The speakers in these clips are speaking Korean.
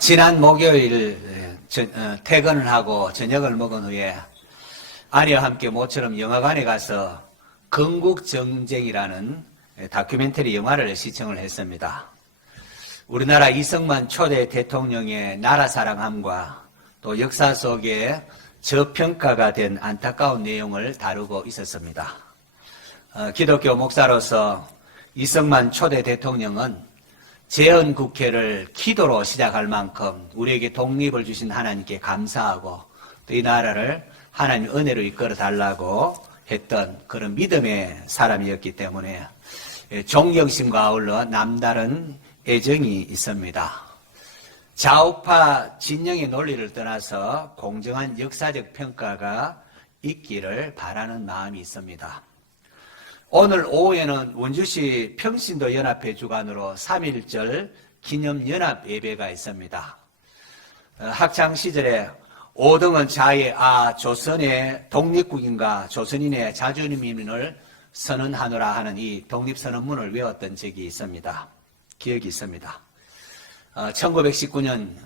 지난 목요일 퇴근을 하고 저녁을 먹은 후에 아내와 함께 모처럼 영화관에 가서 건국정쟁이라는 다큐멘터리 영화를 시청을 했습니다. 우리나라 이승만 초대 대통령의 나라사랑함과 또 역사 속에 저평가가 된 안타까운 내용을 다루고 있었습니다. 기독교 목사로서 이승만 초대 대통령은 재헌국회를 기도로 시작할 만큼 우리에게 독립을 주신 하나님께 감사하고 또 이 나라를 하나님 은혜로 이끌어 달라고 했던 그런 믿음의 사람이었기 때문에 존경심과 아울러 남다른 애정이 있습니다. 좌우파 진영의 논리를 떠나서 공정한 역사적 평가가 있기를 바라는 마음이 있습니다. 오늘 오후에는 원주시 평신도 연합회 주관으로 3.1절 기념연합 예배가 있습니다. 학창시절에 5등은 자의 조선의 독립국인과 조선인의 자주민을 선언하노라 하는 이 독립선언문을 외웠던 적이 있습니다. 기억이 있습니다. 1919년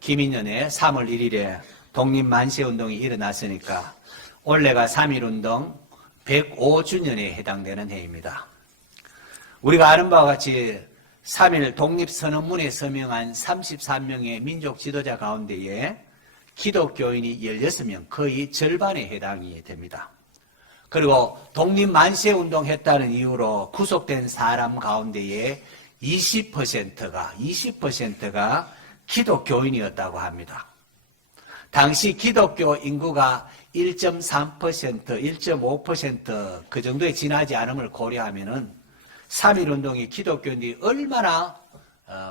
김인년에 3월 1일에 독립만세운동이 일어났으니까 올해가 3.1운동 105주년에 해당되는 해입니다. 우리가 아는 바와 같이 3.1 독립선언문에 서명한 33명의 민족 지도자 가운데에 기독교인이 16명, 거의 절반에 해당이 됩니다. 그리고 독립만세운동 했다는 이유로 구속된 사람 가운데에 20%가 기독교인이었다고 합니다. 당시 기독교 인구가 1.3%, 1.5% 그 정도에 지나지 않음을 고려하면은 3.1운동에 기독교인들이 얼마나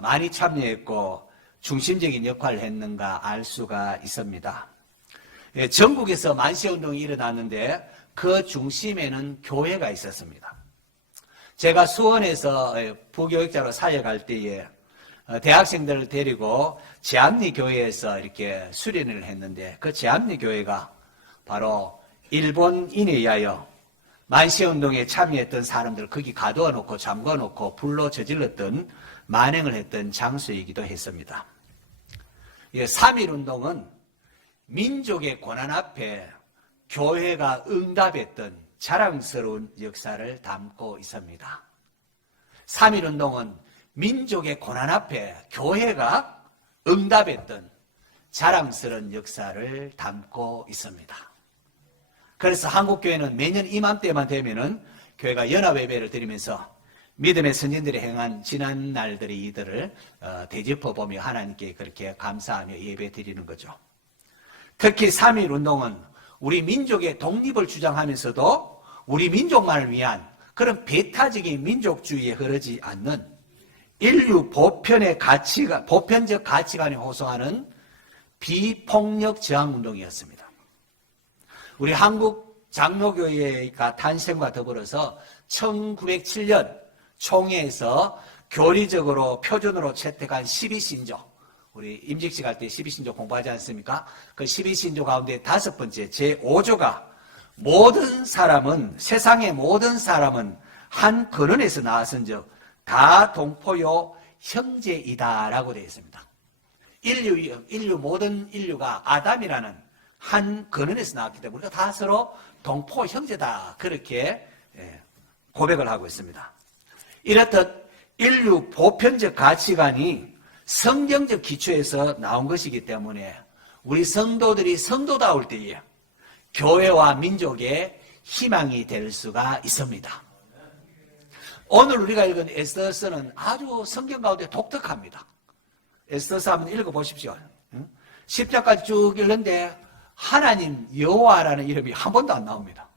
많이 참여했고 중심적인 역할을 했는가 알 수가 있습니다. 전국에서 만세운동이 일어났는데 그 중심에는 교회가 있었습니다. 제가 수원에서 부교육자로 사역할 때에 대학생들을 데리고 제암리 교회에서 이렇게 수련을 했는데 그 제암리 교회가 바로 일본인에 의하여 만세운동에 참여했던 사람들을 거기 가두어 놓고 잠궈 놓고 불로 저질렀던 만행을 했던 장소이기도 했습니다. 3.1운동은 민족의 고난 앞에 교회가 응답했던 자랑스러운 역사를 담고 있습니다. 3.1운동은 민족의 고난 앞에 교회가 응답했던 자랑스러운 역사를 담고 있습니다. 그래서 한국교회는 매년 이맘때만 되면은 교회가 연합예배를 드리면서 믿음의 선진들이 행한 지난 날들의 이들을 되짚어보며 하나님께 그렇게 감사하며 예배 드리는 거죠. 특히 3.1운동은 우리 민족의 독립을 주장하면서도 우리 민족만을 위한 그런 배타적인 민족주의에 흐르지 않는 인류 보편적 가치관에 호소하는 비폭력 저항운동이었습니다. 우리 한국 장로교회가 탄생과 더불어서 1907년 총회에서 교리적으로 표준으로 채택한 12신조, 우리 임직식 할 때 12신조 공부하지 않습니까? 그 12신조 가운데 5번째 제5조가 세상의 모든 사람은 한 근원에서 나왔은즉 다 동포요 형제이다라고 되어 있습니다. 모든 인류가 아담이라는 한 근원에서 나왔기 때문에 우리가 다 서로 동포 형제다 그렇게 고백을 하고 있습니다. 이렇듯 인류 보편적 가치관이 성경적 기초에서 나온 것이기 때문에 우리 성도들이 성도다울 때에 교회와 민족의 희망이 될 수가 있습니다. 오늘 우리가 읽은 에스더서는 아주 성경 가운데 독특합니다. 에스더서 한번 읽어보십시오. 10장까지 쭉 읽는데 하나님 여호와라는 이름이 한 번도 안 나옵니다.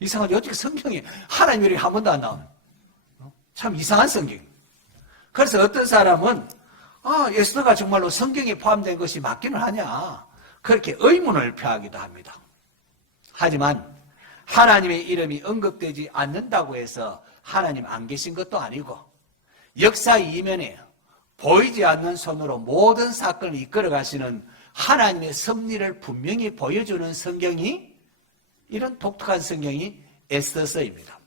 이상하죠? 어떻게 성경에 하나님 이름이 한 번도 안 나오는 참 이상한 성경. 그래서 어떤 사람은 에스더가 정말로 성경에 포함된 것이 맞기는 하냐 그렇게 의문을 표하기도 합니다. 하지만 하나님의 이름이 언급되지 않는다고 해서 하나님 안 계신 것도 아니고 역사 이면에 보이지 않는 손으로 모든 사건을 이끌어 가시는 하나님의 섭리를 분명히 보여주는 성경이 이런 독특한 성경이 에스더서입니다.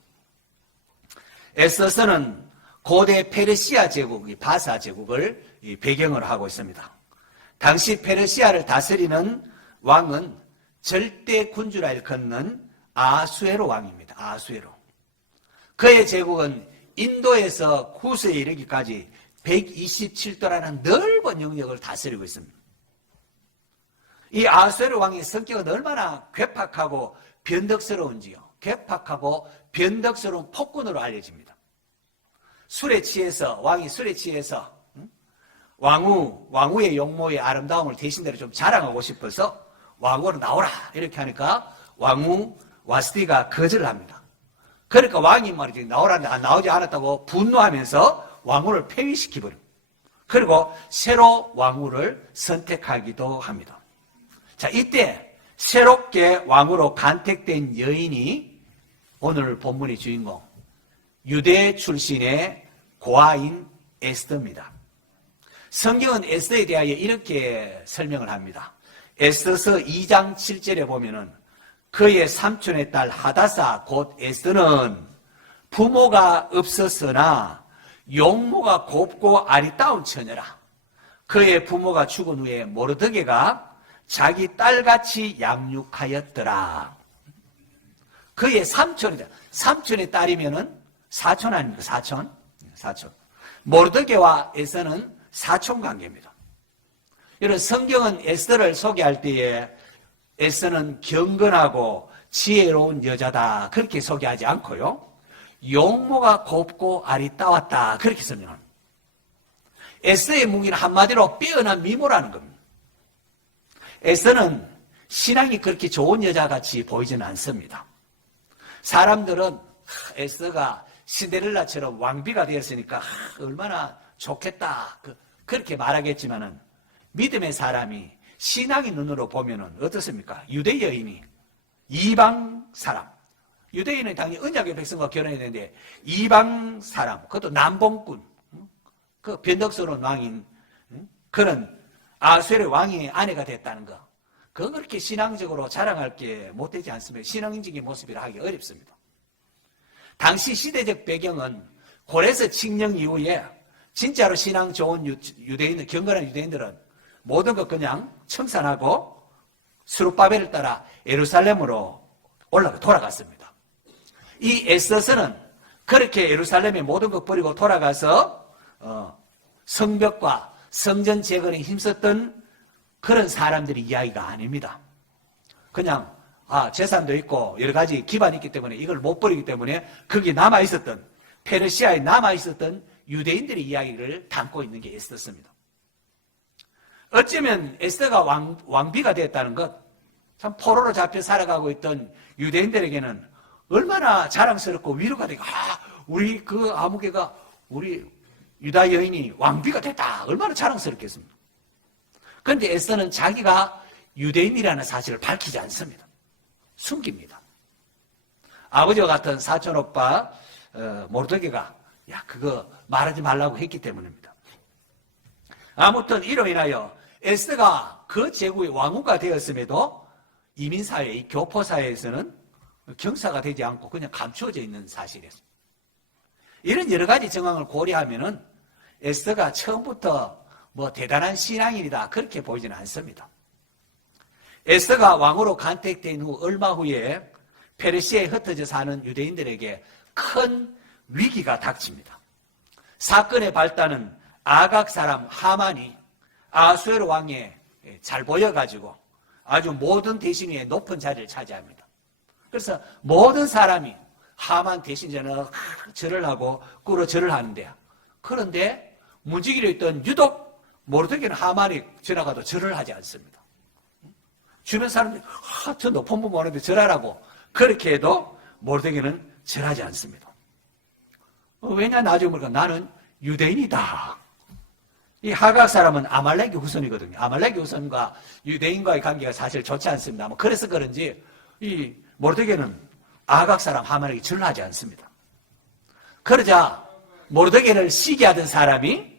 에스더서는 고대 페르시아 제국이 바사 제국을 배경으로 하고 있습니다. 당시 페르시아를 다스리는 왕은 절대 군주라 일컫는 아수에로 왕입니다. 아수에로. 그의 제국은 인도에서 쿠스에 이르기까지 127도라는 넓은 영역을 다스리고 있습니다. 이 아수에로 왕의 성격은 얼마나 괴팍하고 변덕스러운지요. 괴팍하고 변덕스러운 폭군으로 알려집니다. 왕이 술에 취해서 왕후의 용모의 아름다움을 대신대로 좀 자랑하고 싶어서 왕후로 나오라 이렇게 하니까 왕후 와스티가 거절을 합니다. 그러니까 왕이 말이지 나오라는데 나오지 않았다고 분노하면서 왕후를 폐위시키버립니다. 그리고 새로 왕후를 선택하기도 합니다. 자, 이때 새롭게 왕으로 간택된 여인이 오늘 본문의 주인공, 유대 출신의 고아인 에스더입니다. 성경은 에스더에 대하여 이렇게 설명을 합니다. 에스더서 2장 7절에 보면은 그의 삼촌의 딸 하다사 곧 에스더는 부모가 없었으나 용모가 곱고 아리따운 처녀라. 그의 부모가 죽은 후에 모르드게가 자기 딸같이 양육하였더라. 그의 삼촌이다. 삼촌의 딸이면은 사촌 아닙니까? 사촌. 모르드게와 에스더는 사촌 관계입니다. 여러분, 성경은 에스더를 소개할 때에 에스더는 경건하고 지혜로운 여자다 그렇게 소개하지 않고요, 용모가 곱고 아리따웠다 그렇게 설명합니다. 에스더의 무기는 한마디로 빼어난 미모라는 겁니다. 에스더는 신앙이 그렇게 좋은 여자같이 보이지는 않습니다. 사람들은 에스더가 신데렐라처럼 왕비가 되었으니까 얼마나 좋겠다 그렇게 말하겠지만은, 믿음의 사람이 신앙의 눈으로 보면은 어떻습니까? 유대 여인이 이방 사람, 유대인은 당연히 언약의 백성과 결혼했는데 이방 사람, 그것도 남봉꾼, 그 변덕스러운 왕인 그런 아수엘의 왕이 아내가 됐다는 거, 그건 그렇게 신앙적으로 자랑할 게 못되지 않습니다. 신앙적인 모습이라 하기 어렵습니다. 당시 시대적 배경은 고레스 칙령 이후에 진짜로 신앙 좋은 유대인들, 경건한 유대인들은 모든 것 그냥 청산하고 스룹바벨을 따라 예루살렘으로 돌아갔습니다. 이 에스더서는 그렇게 예루살렘에 모든 것 버리고 돌아가서 성벽과 성전 재건에 힘썼던 그런 사람들의 이야기가 아닙니다. 그냥 재산도 있고 여러 가지 기반이 있기 때문에 이걸 못 버리기 때문에 거기 남아있었던, 페르시아에 남아있었던 유대인들의 이야기를 담고 있는 게 에스더서입니다. 어쩌면 에스더가 왕비가 됐다는 것, 참 포로로 잡혀 살아가고 있던 유대인들에게는 얼마나 자랑스럽고 위로가 되고, 우리 그 아무개가 우리 유다 여인이 왕비가 됐다, 얼마나 자랑스럽겠습니까? 그런데 에스더는 자기가 유대인이라는 사실을 밝히지 않습니다. 숨깁니다. 아버지와 같은 사촌 오빠 모르드게가 그거 말하지 말라고 했기 때문입니다. 아무튼 이로 인하여 에스더가 그 제국의 왕후가 되었음에도 이민사회, 교포사회에서는 경사가 되지 않고 그냥 감추어져 있는 사실이었습니다. 이런 여러 가지 정황을 고려하면은 에스더가 처음부터 대단한 신앙인이다 그렇게 보이지는 않습니다. 에스더가 왕으로 간택된 후 얼마 후에 페르시아에 흩어져 사는 유대인들에게 큰 위기가 닥칩니다. 사건의 발단은 아각 사람 하만이 아수에로 왕에 잘 보여가지고 아주 모든 대신 위에 높은 자리를 차지합니다. 그래서 모든 사람이 하만 대신전을 절을 하고 꿇어 절을 하는데요. 그런데 문지기로 있던 유독 모르드게는 하만이 지나가도 절을 하지 않습니다. 주변 사람들이 저 높은 분 보는데 절하라고 그렇게 해도 모르드게는 절하지 않습니다. 왜냐, 나중에 보니까 나는 유대인이다. 이 하각 사람은 아말렉의 후손이거든요. 아말렉의 후손과 유대인과의 관계가 사실 좋지 않습니다. 그래서 그런지 이 모르드게는 아각 사람 하만에게 절을 하지 않습니다. 그러자 모르드게를 시기하던 사람이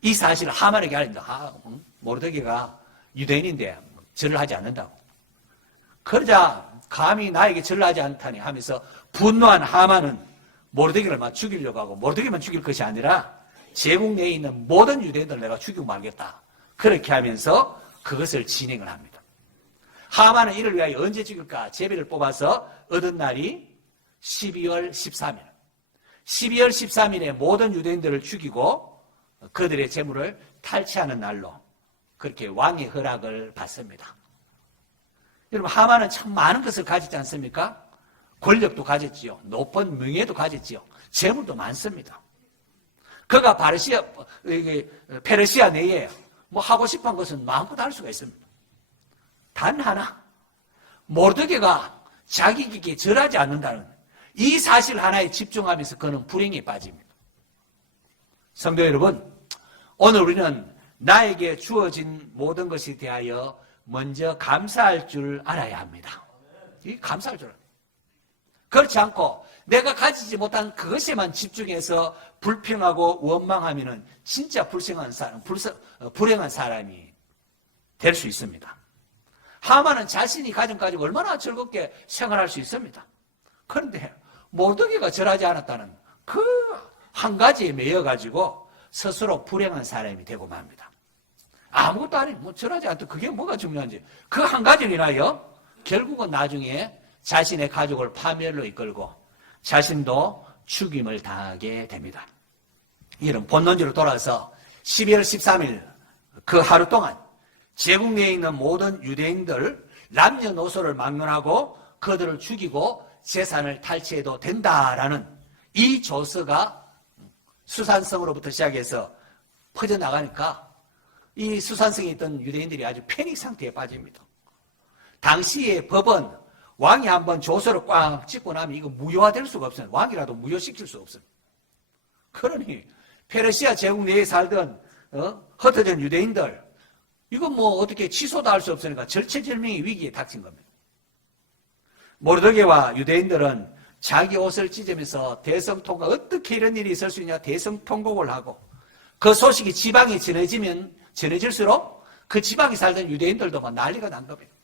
이 사실을 하만에게 알립니다. 모르드게가 유대인인데 절을 하지 않는다고. 그러자 감히 나에게 절을 하지 않다니 하면서 분노한 하만은 모르드게를 막 죽이려고 하고 모르드게만 죽일 것이 아니라 제국 내에 있는 모든 유대인들을 내가 죽이고 말겠다. 그렇게 하면서 그것을 진행을 합니다. 하만은 이를 위하여 언제 죽일까? 제비를 뽑아서 얻은 날이 12월 13일. 12월 13일에 모든 유대인들을 죽이고 그들의 재물을 탈취하는 날로 그렇게 왕의 허락을 받습니다. 여러분, 하만은 참 많은 것을 가지지 않습니까? 권력도 가졌지요. 높은 명예도 가졌지요. 재물도 많습니다. 그가 페르시아 내에 뭐 하고 싶은 것은 마음껏 할 수가 있습니다. 단 하나, 모르드게가 자기에게 절하지 않는다는 이 사실 하나에 집중하면서 그는 불행에 빠집니다. 성도 여러분, 오늘 우리는 나에게 주어진 모든 것에 대하여 먼저 감사할 줄 알아야 합니다. 이 감사할 줄 알아야 합니다. 그렇지 않고 내가 가지지 못한 그것에만 집중해서 불평하고 원망하면 진짜 불행한 사람이 될 수 있습니다. 하만은 자신이 가진 가지고 얼마나 즐겁게 생활할 수 있습니다. 그런데 모르드게가 절하지 않았다는 그 한 가지에 매여가지고 스스로 불행한 사람이 되고 맙니다. 아무것도 아니고 뭐 절하지 않다 그게 뭐가 중요한지 그 한 가지를 인하여 결국은 나중에 자신의 가족을 파멸로 이끌고 자신도 죽임을 당하게 됩니다. 이런 본론지로 돌아서 12월 13일 그 하루 동안 제국 내에 있는 모든 유대인들 남녀노소를 막론하고 그들을 죽이고 재산을 탈취해도 된다라는 이 조서가 수산성으로부터 시작해서 퍼져나가니까 이 수산성에 있던 유대인들이 아주 패닉 상태에 빠집니다. 당시의 법은 왕이 한번 조서를 꽉 찍고 나면 이거 무효화될 수가 없어요. 왕이라도 무효시킬 수 없어요. 그러니 페르시아 제국 내에 살던 흩어진 유대인들 이거 뭐 어떻게 취소도 할 수 없으니까 절체절명의 위기에 닥친 겁니다. 모르드게와 유대인들은 자기 옷을 찢으면서 대성통곡, 어떻게 이런 일이 있을 수 있냐 대성통곡을 하고 그 소식이 지방에 전해질수록 그 지방에 살던 유대인들도 막 난리가 난 겁니다.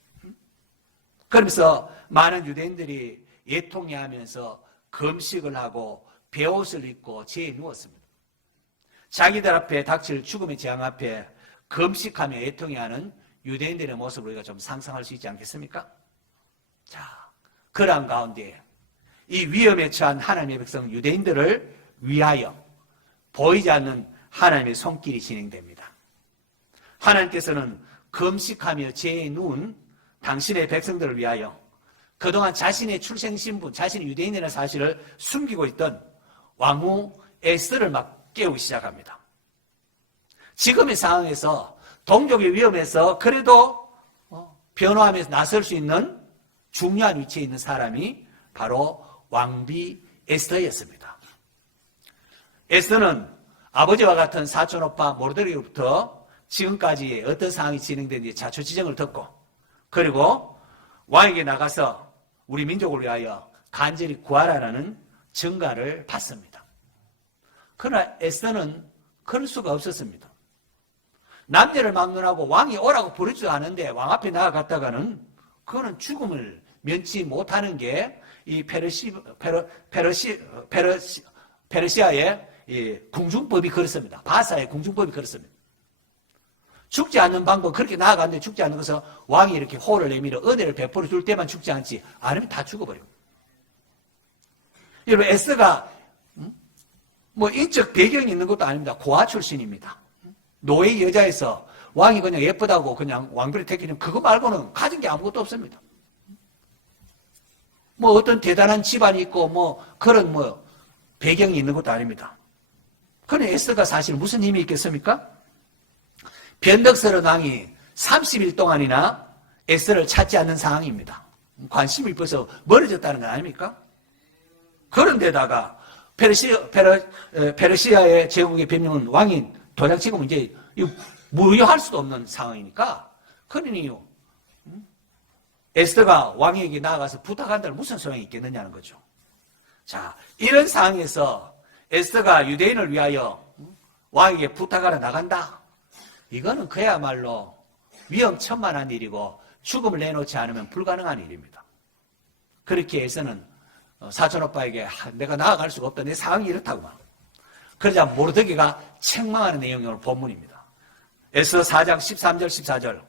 그러면서 많은 유대인들이 애통해하면서 금식을 하고 베옷을 입고 재에 누웠습니다. 자기들 앞에 닥칠 죽음의 재앙 앞에 금식하며 애통해하는 유대인들의 모습을 우리가 좀 상상할 수 있지 않겠습니까? 자, 그러한 가운데 이 위험에 처한 하나님의 백성 유대인들을 위하여 보이지 않는 하나님의 손길이 진행됩니다. 하나님께서는 금식하며 재에 누운 당신의 백성들을 위하여 그동안 자신의 출생 신분, 자신의 유대인이라는 사실을 숨기고 있던 왕후 에스더를 막 깨우기 시작합니다. 지금의 상황에서 동족의 위험에서 그래도 변호하면서 나설 수 있는 중요한 위치에 있는 사람이 바로 왕비 에스더였습니다. 에스더는 아버지와 같은 사촌 오빠 모르드게로부터 지금까지 어떤 상황이 진행되는지 자초지정을 듣고 그리고 왕에게 나가서 우리 민족을 위하여 간절히 구하라는 증가를 받습니다. 그러나 에스더는 그럴 수가 없었습니다. 남녀를 막론하고 왕이 오라고 부르지도 않은데 왕 앞에 나아갔다가는 그거는 죽음을 면치 못하는 게 이 페르시아의 이 궁중법이 그렇습니다. 바사의 궁중법이 그렇습니다. 죽지 않는 방법 그렇게 나아갔는데 죽지 않는 것은 왕이 이렇게 호를 내밀어 은혜를 베풀어 줄 때만 죽지 않지 않으면 다 죽어버려요. 여러분 에스더가 뭐 인적 배경이 있는 것도 아닙니다. 고아 출신입니다. 노예 여자에서 왕이 그냥 예쁘다고 그냥 왕비를 택기는 그거 말고는 가진 게 아무것도 없습니다. 뭐 어떤 대단한 집안이 있고 뭐 그런 뭐 배경이 있는 것도 아닙니다. 그런데 에스더가 사실 무슨 힘이 있겠습니까? 변덕스러운 왕이 30일 동안이나 에스더를 찾지 않는 상황입니다. 관심이 벌써 멀어졌다는 건 아닙니까? 그런데다가 페르시아의 제국의 변명은 왕이 도장 찍으면 이제 무효할 수도 없는 상황이니까 그러니 에스더가 왕에게 나아가서 부탁한다면 무슨 소용이 있겠느냐는 거죠. 자, 이런 상황에서 에스더가 유대인을 위하여 왕에게 부탁하러 나간다. 이거는 그야말로 위험천만한 일이고 죽음을 내놓지 않으면 불가능한 일입니다. 그렇게 해서는 사촌 오빠에게 내가 나아갈 수가 없다. 내 상황이 이렇다고 막. 그러자 모르드게가 책망하는 내용의 본문입니다. 에스더 4장 13절 14절.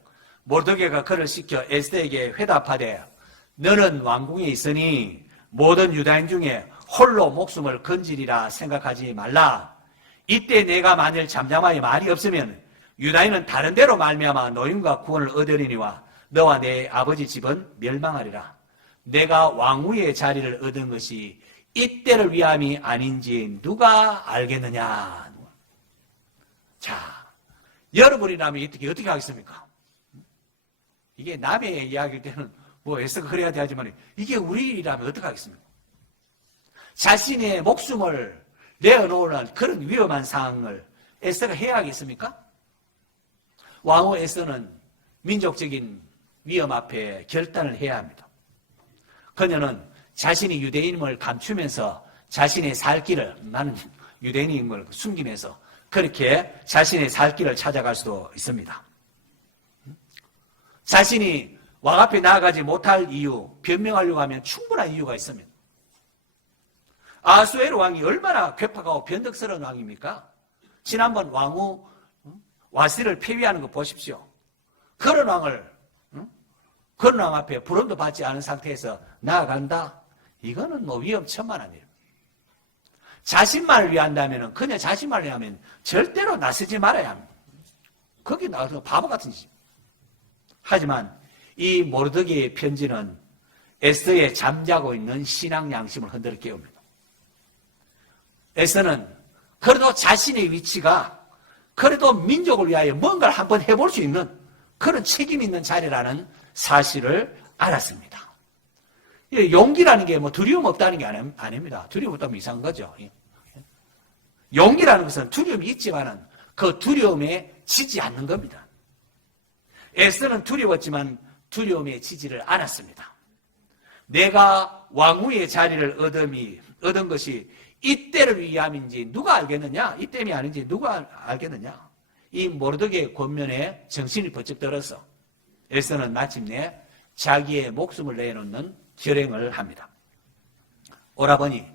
모르드게가 그를 시켜 에스더에게 회답하되 너는 왕궁에 있으니 모든 유다인 중에 홀로 목숨을 건지리라 생각하지 말라. 이때 내가 만일 잠잠하여 말이 없으면 유다인은 다른 데로 말미암아 노임과 구원을 얻으리니와 너와 내 아버지 집은 멸망하리라. 내가 왕후의 자리를 얻은 것이 이때를 위함이 아닌지 누가 알겠느냐. 자, 여러분이라면 어떻게 하겠습니까? 이게 남의 이야기일 때는 뭐 애써서 그래야 되지만 이게 우리라면 어떻게 하겠습니까? 자신의 목숨을 내어놓으려는 그런 위험한 상황을 에스더가 해야 하겠습니까? 왕후 에스더는 민족적인 위험 앞에 결단을 해야 합니다. 그녀는 자신이 유대인임을 감추면서 자신의 살 길을, 나는 유대인임을 숨기면서 그렇게 자신의 살 길을 찾아갈 수도 있습니다. 자신이 왕 앞에 나아가지 못할 이유, 변명하려고 하면 충분한 이유가 있습니다. 아하수에로 왕이 얼마나 괴팍하고 변덕스러운 왕입니까? 지난번 왕후 와시를 폐위하는 거 보십시오. 그런 왕 앞에 부름도 받지 않은 상태에서 나아간다? 이거는 뭐 위험천만한 일. 자신만을 위한다면, 그냥 자신만을 위하면 절대로 나서지 말아야 합니다. 거기 나가서 바보 같은 짓. 하지만 이 모르드게의 편지는 에스더의 잠자고 있는 신앙 양심을 흔들어 깨웁니다. 에스더는 그래도 자신의 위치가 그래도 민족을 위하여 뭔가를 한번 해볼 수 있는 그런 책임 있는 자리라는 사실을 알았습니다. 용기라는 게 뭐 두려움 없다는 게 아닙니다. 두려움 없다면 이상한 거죠. 용기라는 것은 두려움이 있지만은 그 두려움에 지지 않는 겁니다. 에스더는 두려웠지만 두려움에 지지를 않았습니다. 내가 왕후의 자리를 얻은 것이 이때를 위함인지 누가 알겠느냐? 이때이 아닌지 누가 알겠느냐? 이 모르드게의 권면에 정신이 번쩍 들어서 에스더는 마침내 자기의 목숨을 내놓는 결행을 합니다. 오라버니,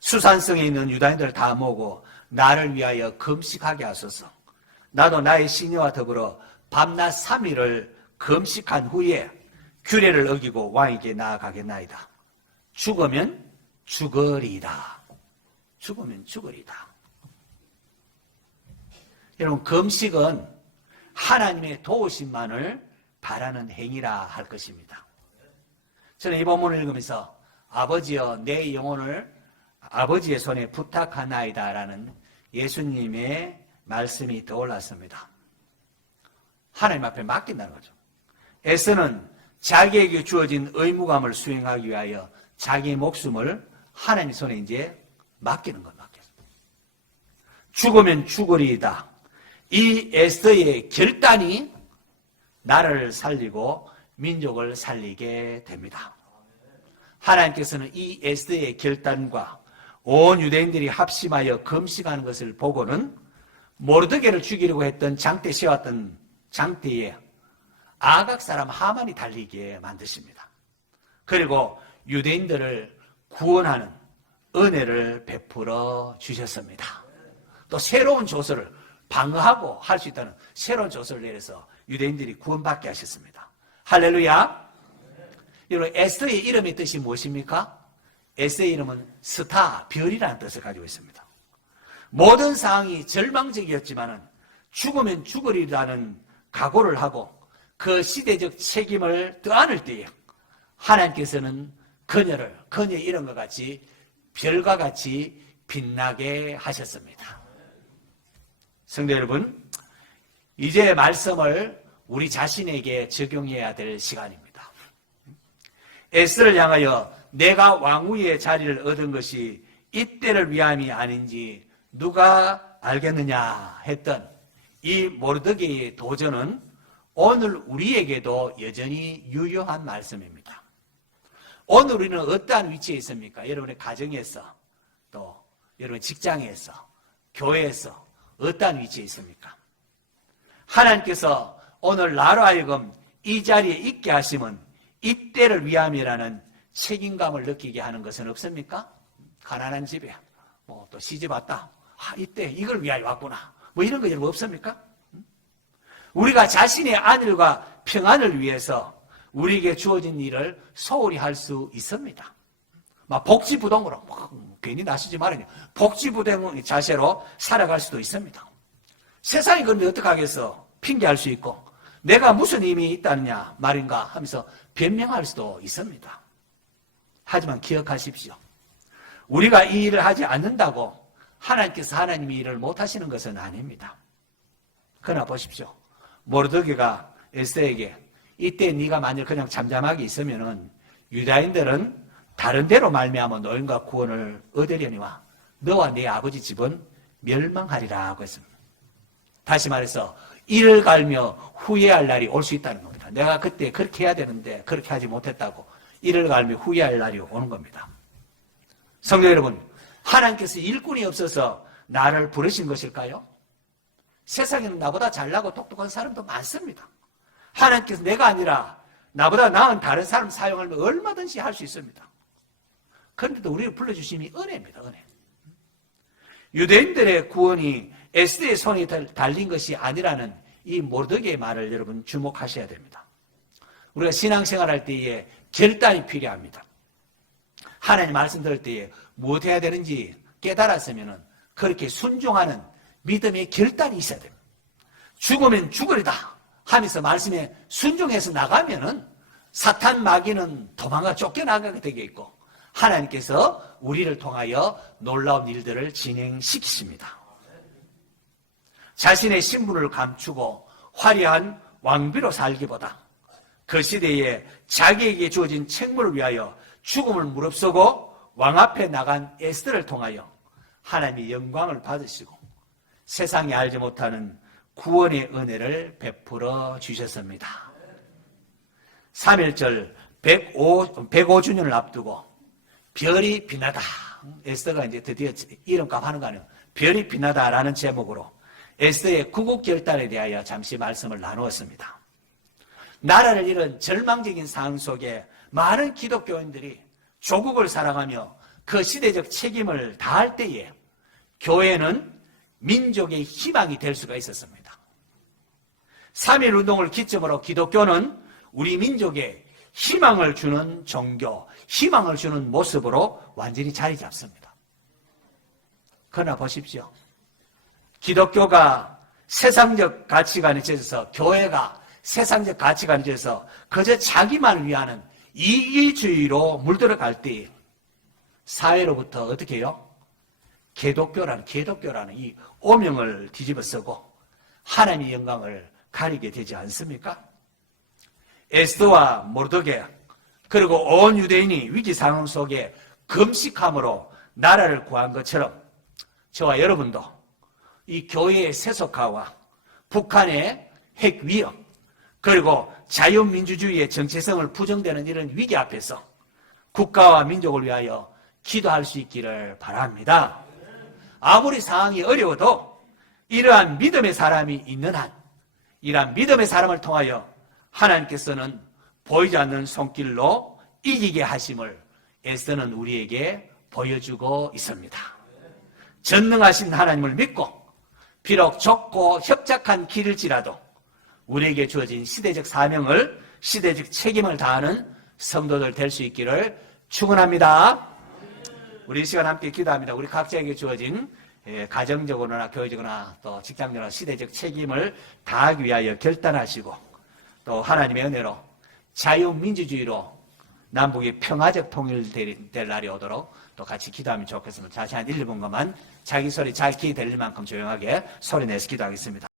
수산성에 있는 유다인들을 다 모으고 나를 위하여 금식하게 하소서. 나도 나의 시녀와 더불어 밤낮 3일을 금식한 후에 규례를 어기고 왕에게 나아가겠나이다. 죽으면 죽으리이다. 죽으면 죽으리이다. 여러분, 금식은 하나님의 도우심만을 바라는 행위라 할 것입니다. 저는 이 본문을 읽으면서 아버지여 내 영혼을 아버지의 손에 부탁하나이다 라는 예수님의 말씀이 떠올랐습니다. 하나님 앞에 맡긴다는 거죠. 에스더는 자기에게 주어진 의무감을 수행하기 위하여 자기의 목숨을 하나님 손에 이제 맡기는 것 맡겼습니다. 죽으면 죽으리이다. 이 에스더의 결단이 나라를 살리고 민족을 살리게 됩니다. 하나님께서는 이 에스더의 결단과 온 유대인들이 합심하여 금식하는 것을 보고는 모르드게를 죽이려고 했던 장대 세웠던 장대에 아각 사람 하만이 달리게 만드십니다. 그리고 유대인들을 구원하는 은혜를 베풀어 주셨습니다. 또 새로운 조서를 방어하고 할 수 있다는 새로운 조서를 내려서 유대인들이 구원받게 하셨습니다. 할렐루야. 여러분, 에스더의 이름의 뜻이 무엇입니까? 에스더의 이름은 스타, 별이라는 뜻을 가지고 있습니다. 모든 상황이 절망적이었지만은 죽으면 죽으리라는 각오를 하고 그 시대적 책임을 떠안을 때에 하나님께서는 그녀의 이름과 같이 별과 같이 빛나게 하셨습니다. 성도 여러분, 이제 말씀을 우리 자신에게 적용해야 될 시간입니다. 에스더를 향하여 내가 왕후의 자리를 얻은 것이 이때를 위함이 아닌지 누가 알겠느냐 했던 이 모르드게의 도전은 오늘 우리에게도 여전히 유효한 말씀입니다. 오늘 우리는 어떠한 위치에 있습니까? 여러분의 가정에서, 또 여러분 직장에서, 교회에서 어떠한 위치에 있습니까? 하나님께서 오늘 나로 하여금 이 자리에 있게 하심은 이때를 위함이라는 책임감을 느끼게 하는 것은 없습니까? 가난한 집에 또 시집 왔다. 이때 이걸 위하여 왔구나. 이런 거 여러분 없습니까? 우리가 자신의 안일과 평안을 위해서 우리에게 주어진 일을 소홀히 할 수 있습니다. 복지부동으로 괜히 나서지 말아요. 복지부동 자세로 살아갈 수도 있습니다. 세상이 그런데 어떡하겠어? 핑계할 수 있고 내가 무슨 힘이 있다느냐 말인가 하면서 변명할 수도 있습니다. 하지만 기억하십시오. 우리가 이 일을 하지 않는다고 하나님께서 하나님의 일을 못하시는 것은 아닙니다. 그러나 보십시오. 모르드게가 에스더에게 이때 네가 만일 그냥 잠잠하게 있으면은 유다인들은 다른 데로 말미암아 노임과 구원을 얻으려니와 너와 네 아버지 집은 멸망하리라 하고 했습니다. 다시 말해서 이를 갈며 후회할 날이 올 수 있다는 겁니다. 내가 그때 그렇게 해야 되는데 그렇게 하지 못했다고 이를 갈며 후회할 날이 오는 겁니다. 성도 여러분, 하나님께서 일꾼이 없어서 나를 부르신 것일까요? 세상에는 나보다 잘나고 똑똑한 사람도 많습니다. 하나님께서 내가 아니라 나보다 나은 다른 사람 사용하면 얼마든지 할 수 있습니다. 그런데도 우리를 불러주심이 은혜입니다. 은혜. 유대인들의 구원이 에스더의 손에 달린 것이 아니라는 이 모르드게의 말을 여러분 주목하셔야 됩니다. 우리가 신앙생활할 때에 결단이 필요합니다. 하나님 말씀 들을 때에 무엇 해야 되는지 깨달았으면 그렇게 순종하는 믿음의 결단이 있어야 됩니다. 죽으면 죽으리다 하면서 말씀에 순종해서 나가면은 사탄 마귀는 도망가 쫓겨나가게 되게 있고 하나님께서 우리를 통하여 놀라운 일들을 진행시키십니다. 자신의 신분을 감추고 화려한 왕비로 살기보다 그 시대에 자기에게 주어진 책무를 위하여 죽음을 무릅쓰고 왕 앞에 나간 에스더를 통하여 하나님의 영광을 받으시고 세상이 알지 못하는 구원의 은혜를 베풀어 주셨습니다. 3.1절 105주년을 앞두고 별이 빛나다. 에스더가 이제 드디어 이름값 하는 거 아니에요. 별이 빛나다라는 제목으로 에스더의 구국 결단에 대하여 잠시 말씀을 나누었습니다. 나라를 잃은 절망적인 상황 속에 많은 기독교인들이 조국을 사랑하며 그 시대적 책임을 다할 때에 교회는 민족의 희망이 될 수가 있었습니다. 3.1운동을 기점으로 기독교는 우리 민족에 희망을 주는 종교, 희망을 주는 모습으로 완전히 자리 잡습니다. 그러나 보십시오. 기독교가 세상적 가치관에 젖어서 교회가 세상적 가치관에 젖어서 그저 자기만을 위하는 이기주의로 물들어갈 때 사회로부터 어떻게 해요? 개독교라는 이 오명을 뒤집어쓰고 하나님의 영광을 가리게 되지 않습니까? 에스더와 모르드게 그리고 온 유대인이 위기 상황 속에 금식함으로 나라를 구한 것처럼 저와 여러분도 이 교회의 세속화와 북한의 핵 위협 그리고 자유민주주의의 정체성을 부정되는 이런 위기 앞에서 국가와 민족을 위하여 기도할 수 있기를 바랍니다. 아무리 상황이 어려워도 이러한 믿음의 사람이 있는 한 이러한 믿음의 사람을 통하여 하나님께서는 보이지 않는 손길로 이기게 하심을 에스더는 우리에게 보여주고 있습니다. 전능하신 하나님을 믿고 비록 좁고 협착한 길일지라도 우리에게 주어진 시대적 사명을 시대적 책임을 다하는 성도들 될 수 있기를 축원합니다. 우리 이 시간 함께 기도합니다. 우리 각자에게 주어진 가정적으로나 교회적으로나 또 직장적으로나 시대적 책임을 다하기 위하여 결단하시고 또 하나님의 은혜로 자유민주주의로 남북이 평화적 통일될 날이 오도록 또 같이 기도하면 좋겠습니다. 다시 한 1, 2분간만 자기 소리 잘 기대될 만큼 조용하게 소리 내서 기도하겠습니다.